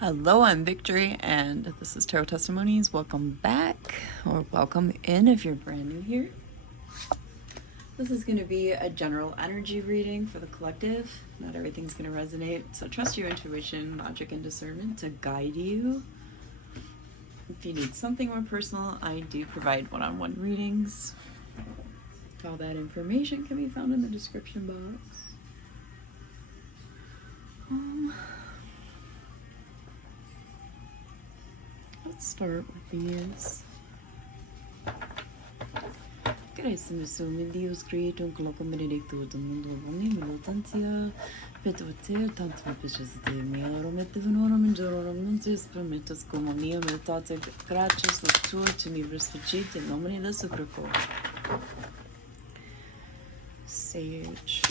Hello, I'm Victory, and this is Tarot Testimonies. Welcome back, or welcome in if you're brand new here. This is going to be a general energy reading for the collective. Not everything's going to resonate, so trust your intuition, logic, and discernment to guide you. If you need something more personal, I do provide one-on-one readings. All that information can be found in the description box. Let's start with these. Graciousum Deus creatum colocum benedictum mundo omni minutantia petuatir tantum episcite meorum et divinorum injurorum nuntis prometus cum omnia meditate gratias lectura tenebris fugit in nomine Dei sucroco. Sage.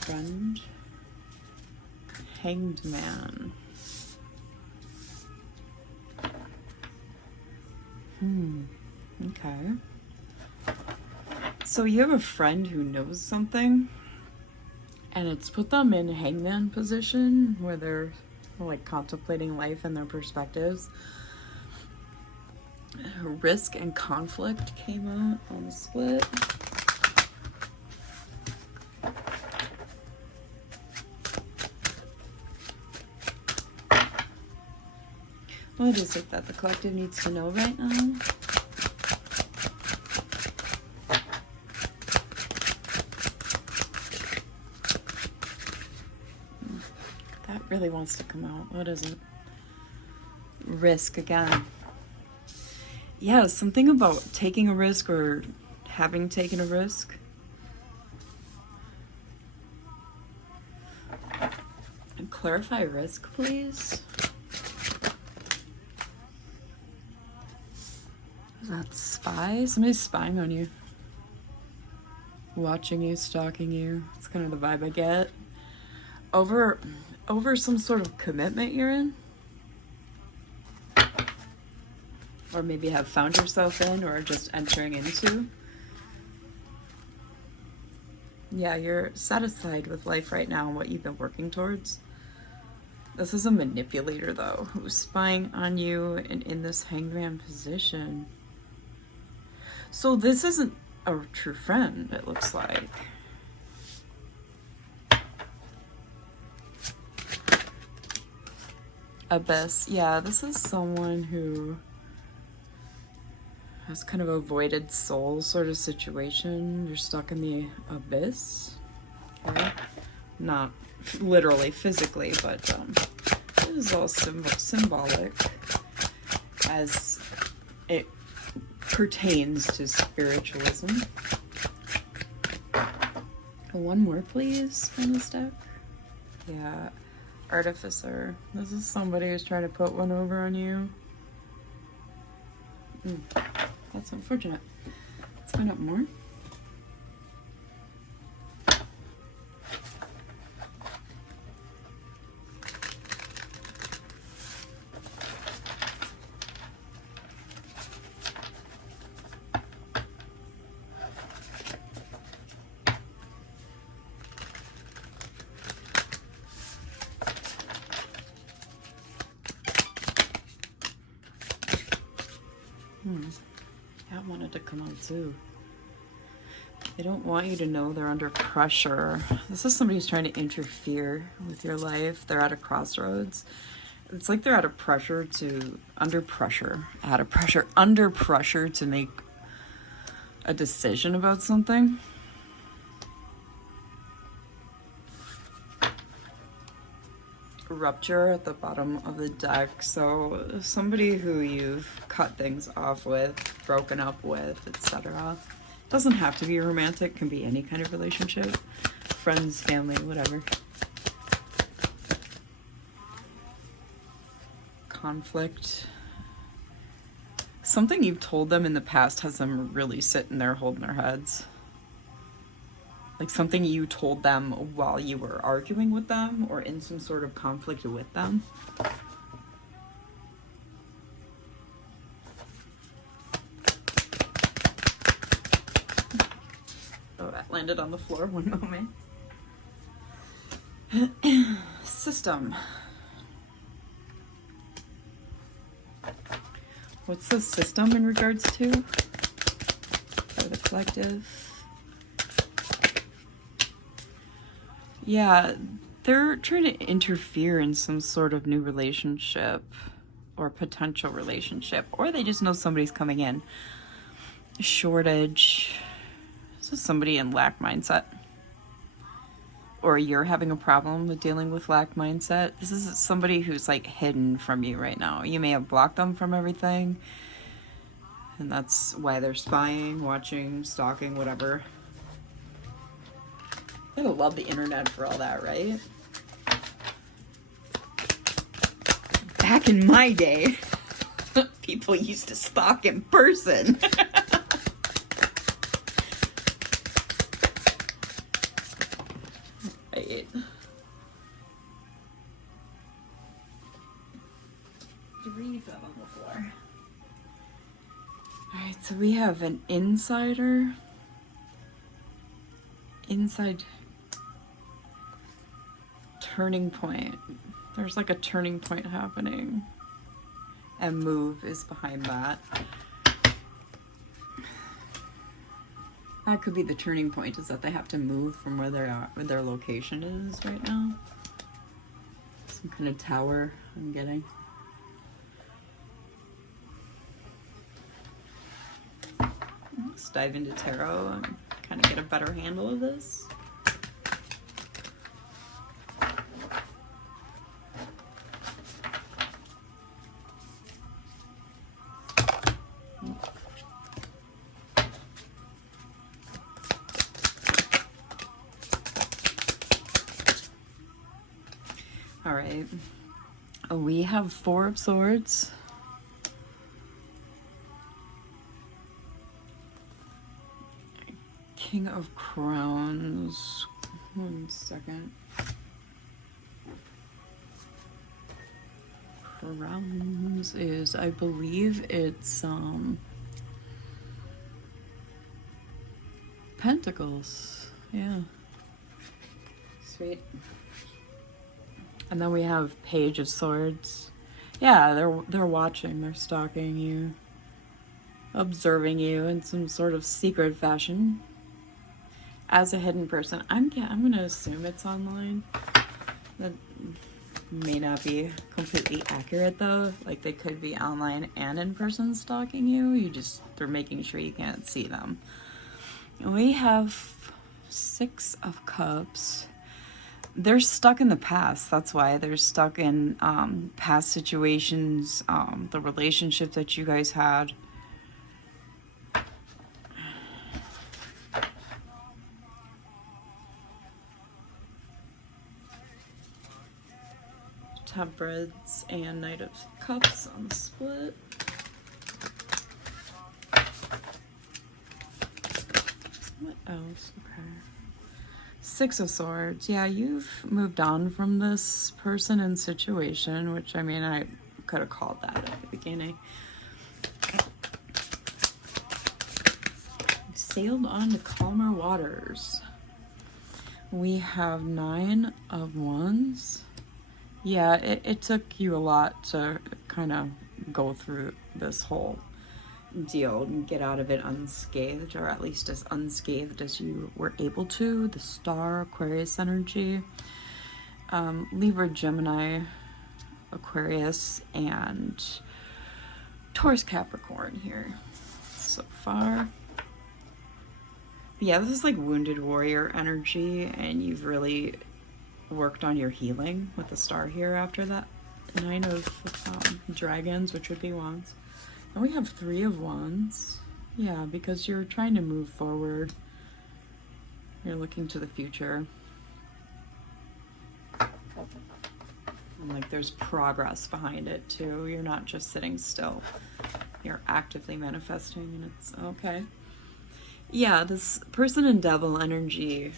Friend. Hanged Man. Okay. So you have a friend who knows something, and it's put them in hangman position where they're like contemplating life and their perspectives. Risk and conflict came out on the split. What is it that the collective needs to know right now? That really wants to come out. What is it? Risk again. Yeah, something about taking a risk or having taken a risk. And clarify risk, please. Is that spy? Somebody's spying on you. Watching you, stalking you. That's kind of the vibe I get. Over some sort of commitment you're in. Or maybe have found yourself in or just entering into. Yeah, you're satisfied with life right now and what you've been working towards. This is a manipulator, though, who's spying on you and in this hangman position. So this isn't a true friend, it looks like. Abyss. Yeah, this is someone who has kind of avoided soul sort of situation. You're stuck in the abyss. Okay? Not literally, physically, but it is all symbolic as it pertains to spiritualism. One more, please, from this deck. Yeah, Artificer. This is somebody who's trying to put one over on you. That's unfortunate. Let's find out more. That wanted to come out too. They don't want you to know they're under pressure. This is somebody who's trying to interfere with your life. They're at a crossroads. It's like they're under pressure to make a decision about something. Rupture at the bottom of the deck. So somebody who you've cut things off with, broken up with, etc. Doesn't have to be romantic, can be any kind of relationship. Friends, family, whatever. Conflict. Something you've told them in the past has them really sitting there holding their heads. Like something you told them while you were arguing with them or in some sort of conflict with them. Oh, that landed on the floor. One moment. System. What's the system in regards to? For the collective. Yeah, they're trying to interfere in some sort of new relationship or potential relationship, or they just know somebody's coming in. Shortage. This is somebody in lack mindset. Or you're having a problem with dealing with lack mindset. This is somebody who's like hidden from you right now. You may have blocked them from everything. And that's why they're spying, watching, stalking, whatever. I love the internet for all that, right? Back in my day, people used to stalk in person. Right. 3 fell on the floor. Alright, so we have an insider. Inside turning point. There's like a turning point happening. And move is behind that. That could be the turning point, is that they have to move from where they are, where their location is right now. Some kind of tower I'm getting. Let's dive into tarot and kind of get a better handle of this. All right, we have 4 of Swords. King of Crowns. 1 second. Crowns is, I believe it's Pentacles. Yeah. Sweet. And then we have Page of Swords. Yeah, they're watching, they're stalking you, observing you in some sort of secret fashion. As a hidden person, I'm gonna assume it's online. That may not be completely accurate though. Like they could be online and in person stalking you. They're making sure you can't see them. We have 6 of Cups. They're stuck in the past. That's why they're stuck in past situations, the relationship that you guys had. Temperance and Knight of Cups on the split. What else? Okay. 6 of Swords. Yeah, you've moved on from this person and situation, which I mean, I could have called that at the beginning. Sailed on to calmer waters. We have 9 of Wands. Yeah, it took you a lot to kind of go through this whole deal and get out of it unscathed, or at least as unscathed as you were able to. The Star, Aquarius energy, Libra, Gemini, Aquarius, and Taurus, Capricorn here so far. Yeah, this is like wounded warrior energy, and you've really worked on your healing with the Star here after that 9 of dragons, which would be wands. And we have 3 of wands. Yeah, because you're trying to move forward. You're looking to the future. And like there's progress behind it too. You're not just sitting still. You're actively manifesting, and it's okay. Yeah, this person and devil energy,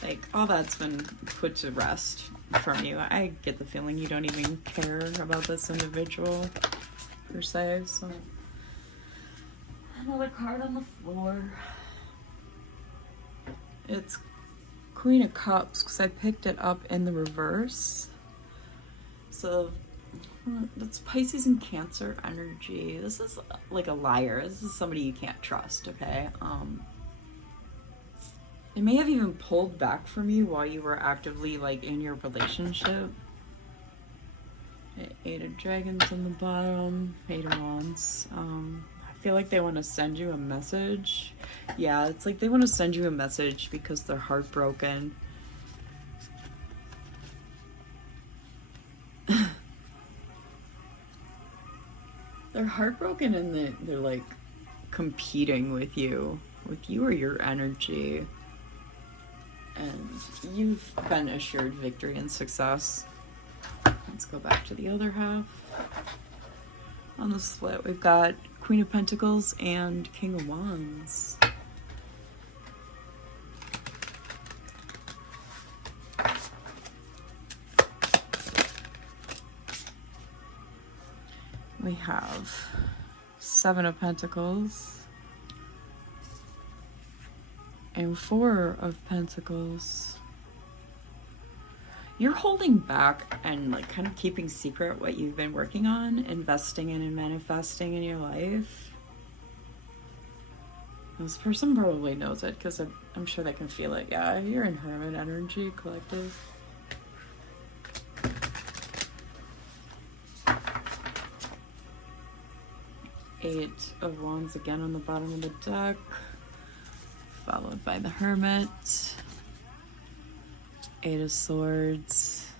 like all that's been put to rest from you. I get the feeling you don't even care about this individual per se. So another card on the floor. It's Queen of Cups because I picked it up in the reverse. So That's Pisces and Cancer energy. This is like a liar. This is somebody you can't trust, okay? They may have even pulled back from you while you were actively like in your relationship. Eight of Dragons on the bottom, Eight of Wands. I feel like they want to send you a message. Yeah, it's like they want to send you a message because they're heartbroken. They're heartbroken and they're like competing with you or your energy. And you've been assured victory and success. Let's go back to the other half. On the split, we've got Queen of Pentacles and King of Wands. We have Seven of Pentacles and Four of Pentacles. You're holding back and like kind of keeping secret what you've been working on, investing in and manifesting in your life. This person probably knows it because I'm sure they can feel it. Yeah, you're in Hermit energy, collective. Eight of Wands again on the bottom of the deck, followed by the Hermit. Eight of Swords,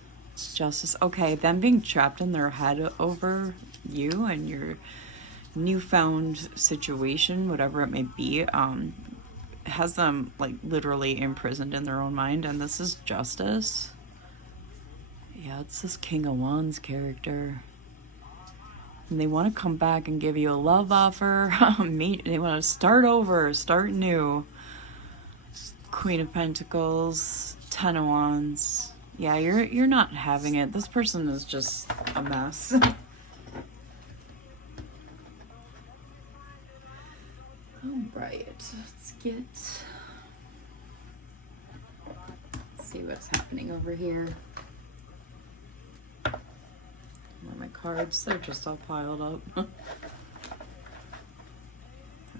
Justice. Okay, them being trapped in their head over you and your newfound situation, whatever it may be, has them like literally imprisoned in their own mind. And this is Justice. Yeah, it's this King of Wands character. And they want to come back and give you a love offer. They want to start over, start new. Queen of Pentacles, Ten of Wands. Yeah, you're not having it. This person is just a mess. Alright, let's see what's happening over here. My cards, they're just all piled up.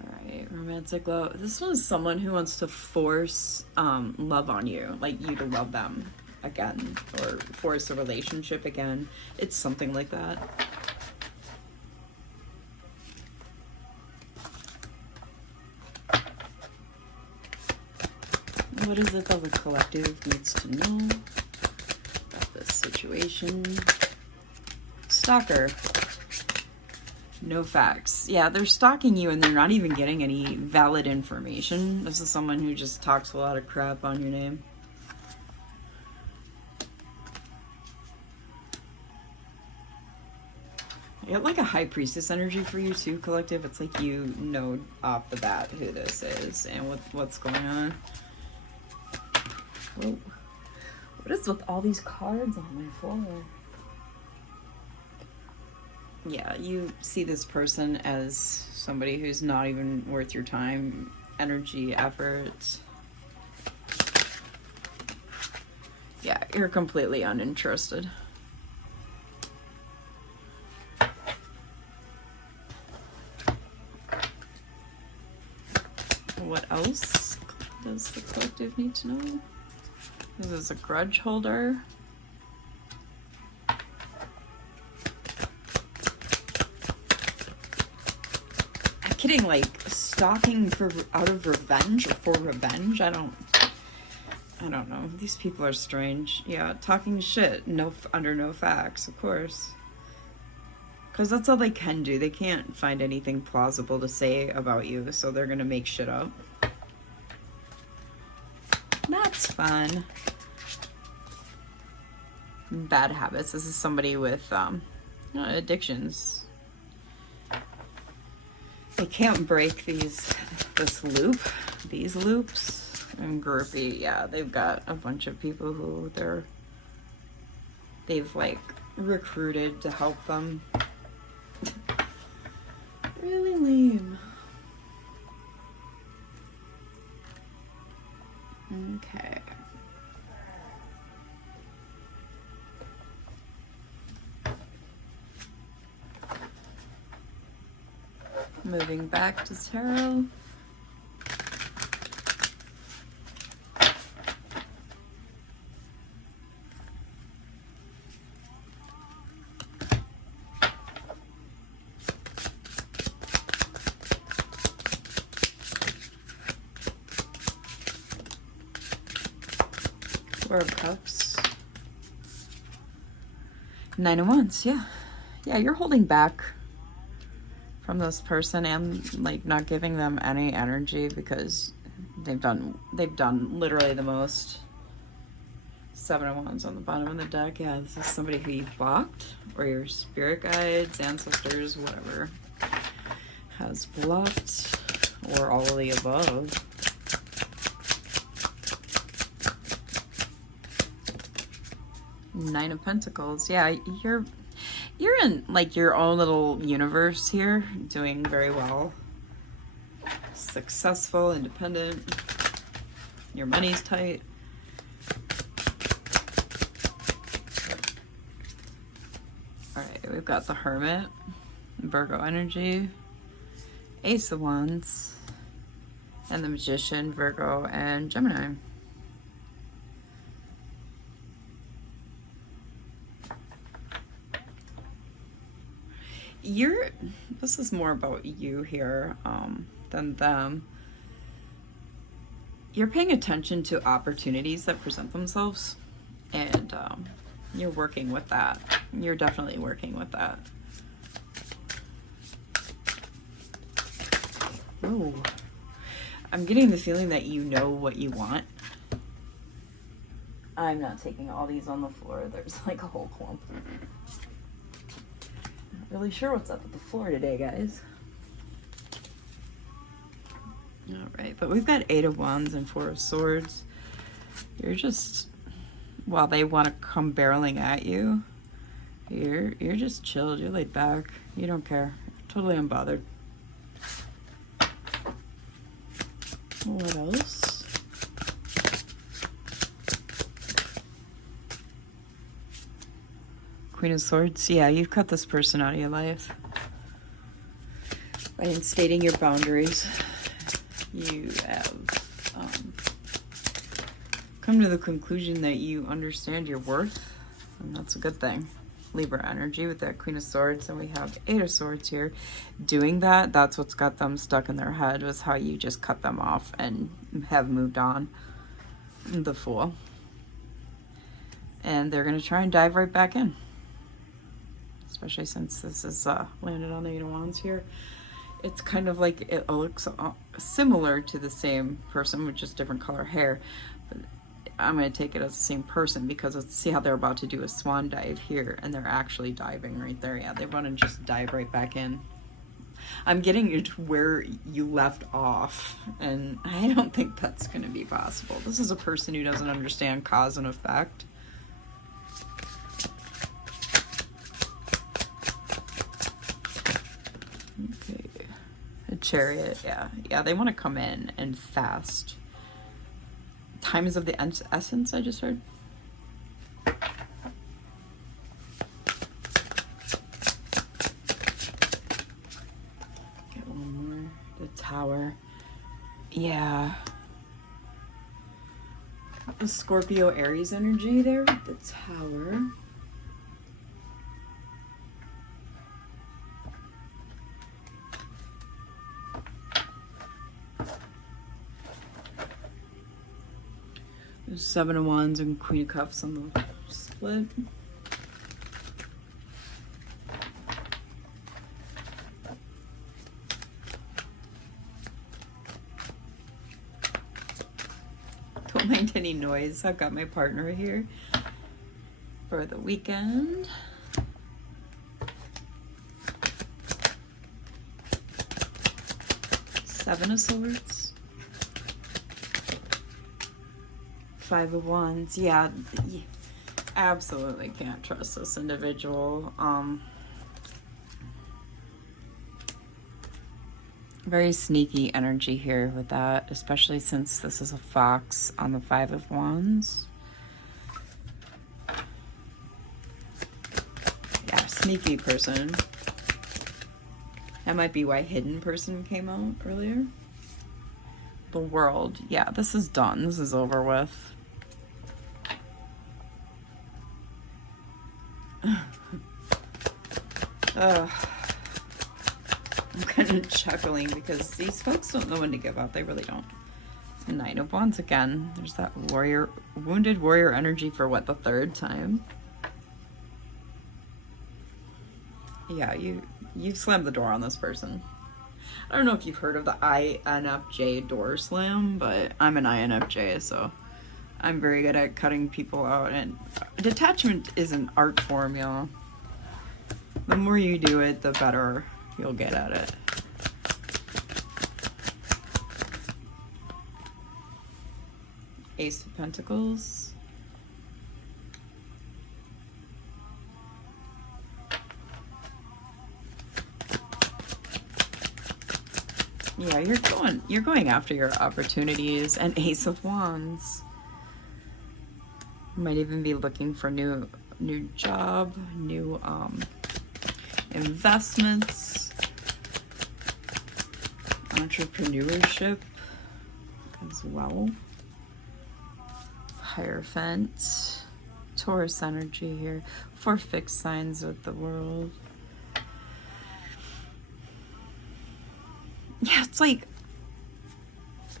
Alright, romantic love. This one is someone who wants to force love on you, like you to love them again, or force a relationship again. It's something like that. What is it that the collective needs to know about this situation? Stalker. No facts. Yeah, they're stalking you and they're not even getting any valid information. This is someone who just talks a lot of crap on your name. I get like a High Priestess energy for you too, collective. It's like you know off the bat who this is and what's going on. Whoa. What is with all these cards on my floor? Yeah, you see this person as somebody who's not even worth your time, energy, effort. Yeah, you're completely uninterested. What else does the collective need to know? This is a grudge holder. I'm kidding, like stalking out of revenge or for revenge. I don't know. These people are strange. Yeah, talking shit, under no facts, of course. Because that's all they can do. They can't find anything plausible to say about you, so they're gonna make shit up. That's fun. Bad habits. This is somebody with addictions. They can't break these loops. And groupie, yeah, they've got a bunch of people who they've like recruited to help them. Really lame. Okay. Moving back to tarot. Four of Cups. Nine of Wands, yeah. Yeah, you're holding back from this person and like not giving them any energy because they've done literally the most. Seven of Wands on the bottom of the deck. Yeah, this is somebody who you've blocked, or your spirit guides, ancestors, whatever, has blocked, or all of the above. Nine of Pentacles. Yeah, you're in like your own little universe here, doing very well. Successful, independent. Your money's tight. All right, we've got the Hermit, Virgo energy, Ace of Wands, and the Magician, Virgo, and Gemini. This is more about you here than them. You're paying attention to opportunities that present themselves, and you're working with that. You're definitely working with that. Ooh. I'm getting the feeling that you know what you want. I'm not taking all these on the floor. There's like a whole clump. Not really sure what's up with the floor today, guys. All right, but we've got Eight of Wands and Four of Swords. You're just, while they want to come barreling at you, you're just chilled. You're laid back. You don't care. Totally unbothered. What else? Queen of Swords. Yeah, you've cut this person out of your life by instating your boundaries. You have come to the conclusion that you understand your worth, and that's a good thing. Libra energy with that Queen of Swords, and we have Eight of Swords here. Doing that, that's what's got them stuck in their head, was how you just cut them off and have moved on. The Fool. And they're going to try and dive right back in. Especially since this is landed on the Eight of Wands here. It's kind of like, it looks similar to the same person with just different color hair. But I'm going to take it as the same person because let's see how they're about to do a swan dive here. And they're actually diving right there. Yeah, they want to just dive right back in. I'm getting you to where you left off. And I don't think that's going to be possible. This is a person who doesn't understand cause and effect. Okay. A Chariot, yeah, they want to come in and fast. Time is of the essence, I just heard. Get one more. The Tower. Yeah. The Scorpio Aries energy there with the Tower. There's Seven of Wands and Queen of Cups on the split. Don't mind any noise. I've got my partner here for the weekend. Seven of Swords. Five of Wands. Yeah, absolutely can't trust this individual. Very sneaky energy here with that, especially since this is a fox on the Five of Wands. Yeah, sneaky person. That might be why hidden person came out earlier. The world. Yeah, this is done. This is over with. I'm kind of chuckling because these folks don't know when to give up. They really don't. Nine of Wands again. There's that warrior, wounded warrior energy for what, the third time? Yeah, you slammed the door on this person. I don't know if you've heard of the INFJ door slam, but I'm an INFJ, so I'm very good at cutting people out. And detachment is an art form, y'all. The more you do it, the better you'll get at it. Ace of Pentacles. Yeah, you're going after your opportunities. And Ace of Wands. You might even be looking for new job, new investments, entrepreneurship as well. Hierophant, Taurus energy here, 4 fixed signs with the world. Yeah, it's like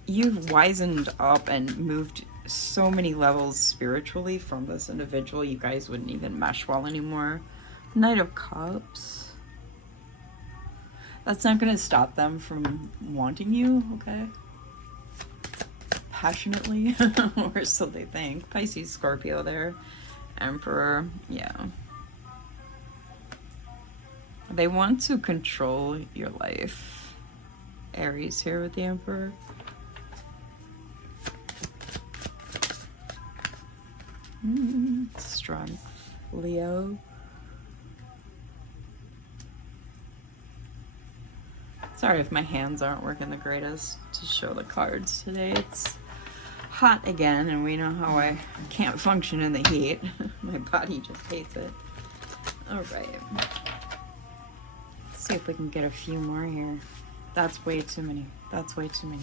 you've wisened up and moved so many levels spiritually from this individual. You guys wouldn't even mesh well anymore. Knight of Cups. That's not going to stop them from wanting you, okay? Passionately, or so they think. Pisces, Scorpio there. Emperor, yeah. They want to control your life. Aries here with the Emperor. Strength. Leo. Sorry if my hands aren't working the greatest to show the cards today. It's hot again, and we know how I can't function in the heat. My body just hates it. All right. Let's see if we can get a few more here. That's way too many. That's way too many.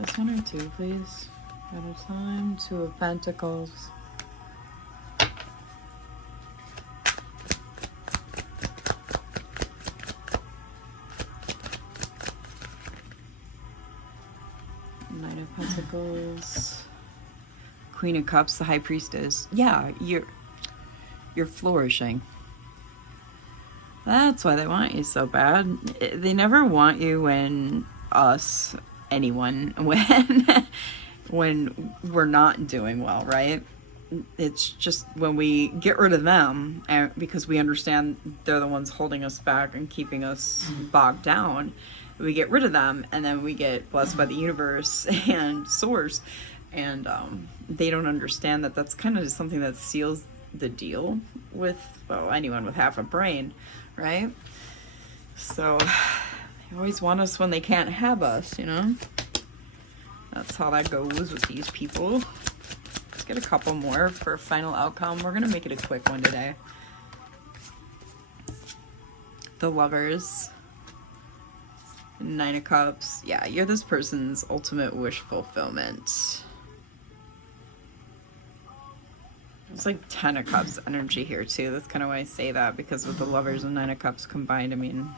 This one or two, please. At a time. 2 of Pentacles. Knight of Pentacles. Queen of Cups, the High Priestess. Yeah, you're flourishing. That's why they want you so bad. They never want you when anyone, when we're not doing well, right? It's just when we get rid of them, and because we understand they're the ones holding us back and keeping us bogged down, we get rid of them, and then we get blessed by the universe and source, and they don't understand that that's kind of something that seals the deal with, well, anyone with half a brain, right? So they always want us when they can't have us, you know? That's how that goes with these people. Let's get a couple more for a final outcome. We're gonna make it a quick one today. The Lovers. 9 of Cups. Yeah, you're this person's ultimate wish fulfillment. It's like 10 of Cups energy here too. That's kind of why I say that, because with the Lovers and 9 of Cups combined, I mean,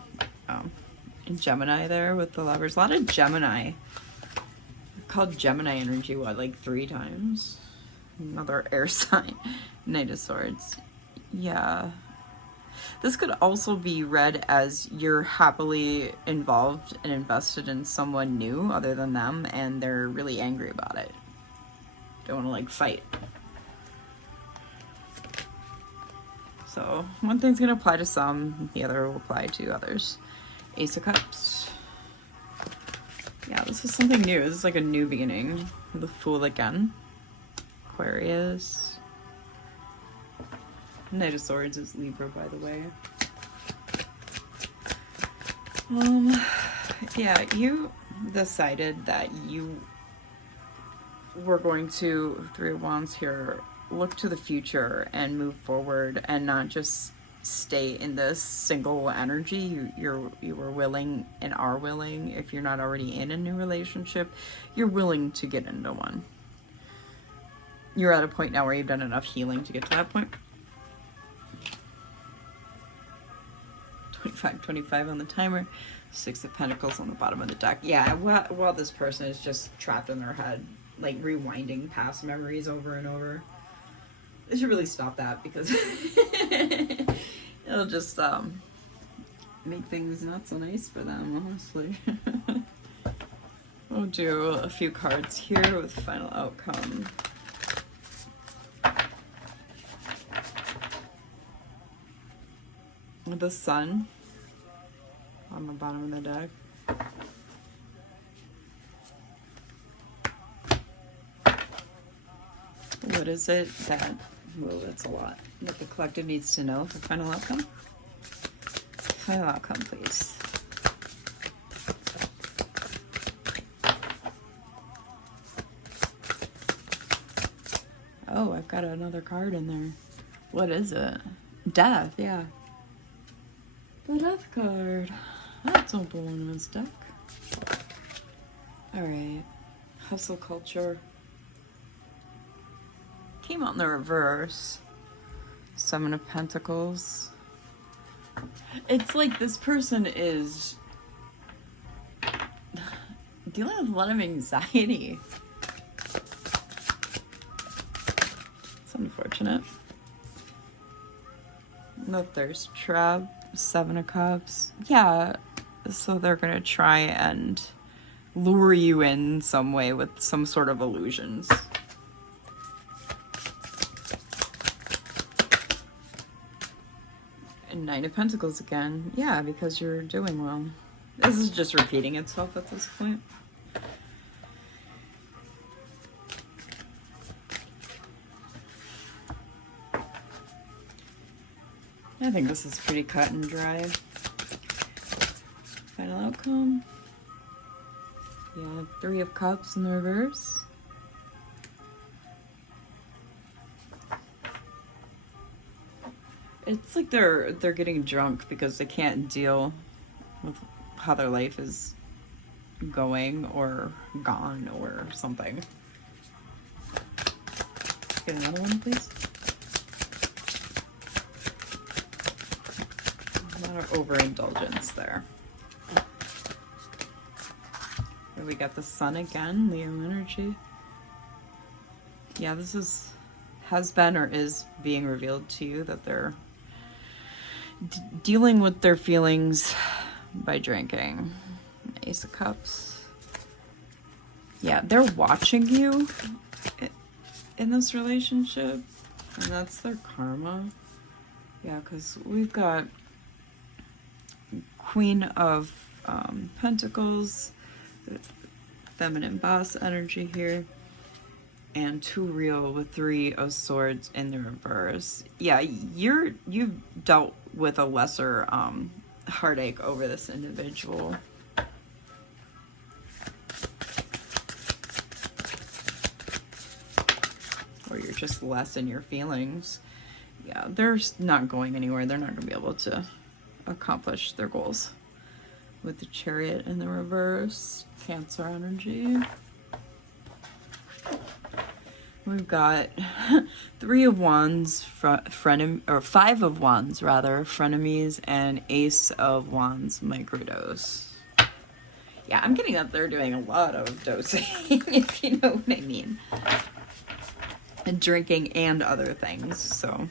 Gemini there with the Lovers. A lot of Gemini. Called Gemini energy, what, like 3 times? Another air sign. Knight of Swords. Yeah. This could also be read as you're happily involved and invested in someone new other than them, and they're really angry about it. Don't want to, like, fight. So one thing's going to apply to some, the other will apply to others. Ace of Cups. Yeah, this is something new. This is like a new beginning. The Fool again. Aquarius. Knight of Swords is Libra, by the way. Yeah, you decided that you were going to, 3 of Wands here, look to the future and move forward and not just stay in this single energy. You were willing and are willing, if you're not already in a new relationship, you're willing to get into one. You're at a point now where you've done enough healing to get to that point. 25 on the timer. 6 of Pentacles on the bottom of the deck. Yeah, while this person is just trapped in their head, like rewinding past memories over and over. They should really stop that, because it'll just make things not so nice for them, honestly. We'll do a few cards here with final outcome. The Sun on the bottom of the deck. What is it that, well, that's a lot, that the collective needs to know for final outcome? Final outcome, please. Oh, I've got another card in there. What is it? Death, yeah. The Death card. That's don't belong in this deck. Alright. Hustle culture. Came out in the reverse. 7 of Pentacles. It's like this person is dealing with a lot of anxiety. It's unfortunate. The Thirst Trap. 7 of Cups. Yeah, so they're gonna try and lure you in some way with some sort of illusions. And 9 of Pentacles again. Yeah, because you're doing well. This is just repeating itself at this point. I think this is pretty cut and dry. Final outcome. Yeah, 3 of Cups in the reverse. It's like they're getting drunk because they can't deal with how their life is going or gone or something. Get another one, please. A lot of overindulgence there. Here we got the Sun again, Leo energy. Yeah, this has been or is being revealed to you that they're dealing with their feelings by drinking. Ace of Cups. Yeah, they're watching you in this relationship, and that's their karma. Yeah, because we've got Queen of Pentacles, feminine boss energy here, and 2 real with 3 of Swords in the reverse. Yeah, you've dealt with a lesser heartache over this individual. Or you're just less in your feelings. Yeah, they're not going anywhere. They're not going to be able to accomplish their goals. With the Chariot in the reverse, Cancer energy. We've got 3 of Wands, 5 of Wands rather, frenemies, and Ace of Wands, microdose. Yeah, I'm getting that they're doing a lot of dosing, if you know what I mean. And drinking and other things, so.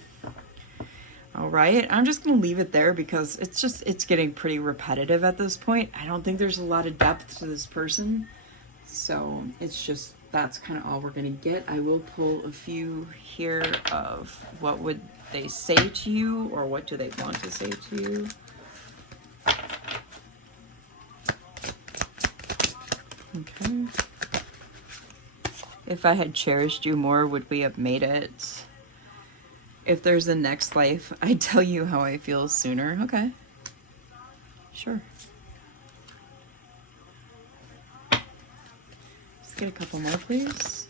All right, I'm just gonna leave it there because it's getting pretty repetitive at this point. I don't think there's a lot of depth to this person. So it's just, that's kind of all we're gonna get. I will pull a few here of what would they say to you, or what do they want to say to you. Okay. If I had cherished you more, would we have made it? If there's a next life, I'd tell you how I feel sooner. Okay. Sure. Let's get a couple more, please.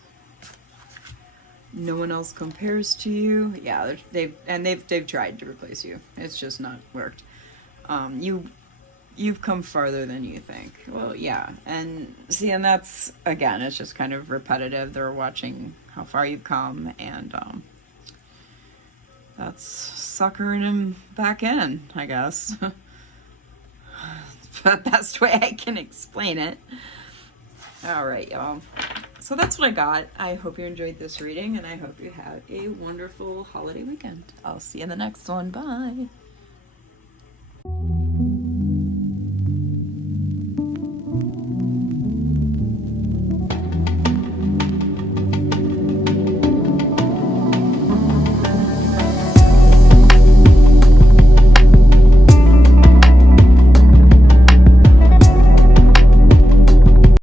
no one else compares to you. Yeah, they've tried to replace you. It's just not worked. You've come farther than you think. Well, yeah, and see, and that's, again, it's just kind of repetitive. They're watching how far you've come, and that's suckering him back in, I guess. The best way I can explain it. All right, y'all. So that's what I got. I hope you enjoyed this reading, and I hope you have a wonderful holiday weekend. I'll see you in the next one. Bye.